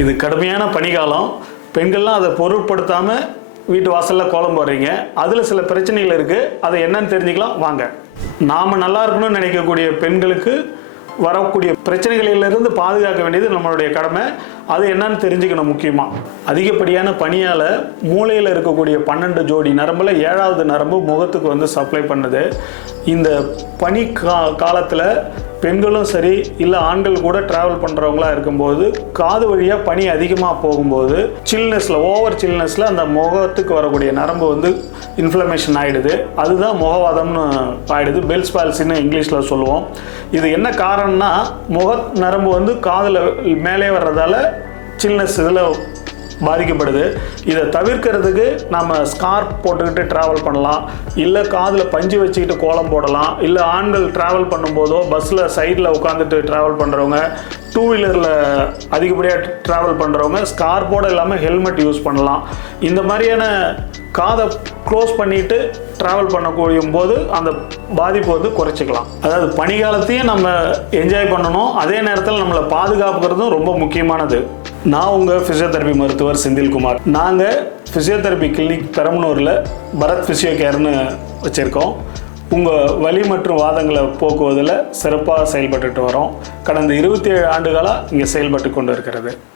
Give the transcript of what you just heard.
இது கடுமையான பனிக்காலம். பெண்கள்லாம் அதை பொருட்படுத்தாமல் வீட்டு வாசலில் கோலம் போடுறீங்க. அதில் சில பிரச்சனைகள் இருக்குது. அதை என்னன்னு தெரிஞ்சுக்கலாம் வாங்க. நாம் நல்லா இருக்கணும்னு நினைக்கக்கூடிய பெண்களுக்கு வரக்கூடிய பிரச்சனைகளிலிருந்து பாதுகாக்க வேண்டியது நம்மளுடைய கடமை. அது என்னன்னு தெரிஞ்சுக்கணும். முக்கியமாக அதிகப்படியான பனியால் மூளையில் இருக்கக்கூடிய 12 ஜோடி நரம்பில் 7வது நரம்பு முகத்துக்கு வந்து சப்ளை பண்ணுது. இந்த பனி காலத்தில் பெண்களும் சரி இல்லை ஆண்கள் கூட ட்ராவல் பண்ணுறவங்களா இருக்கும்போது காது வழியாக பனி அதிகமாக போகும்போது ஓவர் சில்னஸில் அந்த முகத்துக்கு வரக்கூடிய நரம்பு வந்து இன்ஃப்ளமேஷன் ஆகிடுது. அதுதான் முகவாதம்னு ஆகிடுது. பெல்ஸ் பால்சின்னு இங்கிலீஷில் சொல்லுவோம். இது என்ன காரணம்னா முக நரம்பு வந்து காதில் மேலே வர்றதால சில்னஸ் இதில் பாதிக்கப்படுது. இதை தவிர்க்கிறதுக்கு நம்ம ஸ்கார்ப் போட்டுக்கிட்டு ட்ராவல் பண்ணலாம். இல்லை காதில் பஞ்சு வச்சுக்கிட்டு கோலம் போடலாம். இல்லை ஆண்கள் ட்ராவல் பண்ணும்போதோ பஸ்ஸில் சைடில் உட்காந்துட்டு ட்ராவல் பண்ணுறவங்க, 2 வீலரில் அதிகப்படியாக ட்ராவல் பண்ணுறவங்க ஸ்கார்போடு இல்லாமல் ஹெல்மெட் யூஸ் பண்ணலாம். இந்த மாதிரியான காதை க்ளோஸ் பண்ணிவிட்டு ட்ராவல் பண்ணக்கூடிய போது அந்த பாதிப்பு வந்து குறைச்சிக்கலாம். அதாவது பனிக்காலத்தையும் நம்ம என்ஜாய் பண்ணணும், அதே நேரத்தில் நம்மளை பாதுகாப்புக்கிறதும் ரொம்ப முக்கியமானது. நான் உங்கள் ஃபிசியோதெரபி மருத்துவர் செந்தில்குமார். நாங்கள் ஃபிசியோதெரபி கிளினிக் பெரம்பலூரில் பரத் ஃபிசியோ கேர்னு வச்சுருக்கோம். உங்கள் வலி மற்றும் வாதங்களை போக்குவதில் சிறப்பாக செயல்பட்டுட்டு வரோம். கடந்த 27 ஆண்டுகளாக இங்கே செயல்பட்டு கொண்டு இருக்கிறது.